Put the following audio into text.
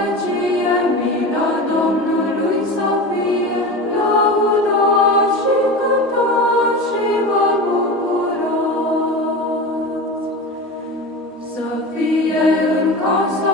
vecie, mila Domnului să fie, lăudați și cântați și vă bucurați. Să fie în casa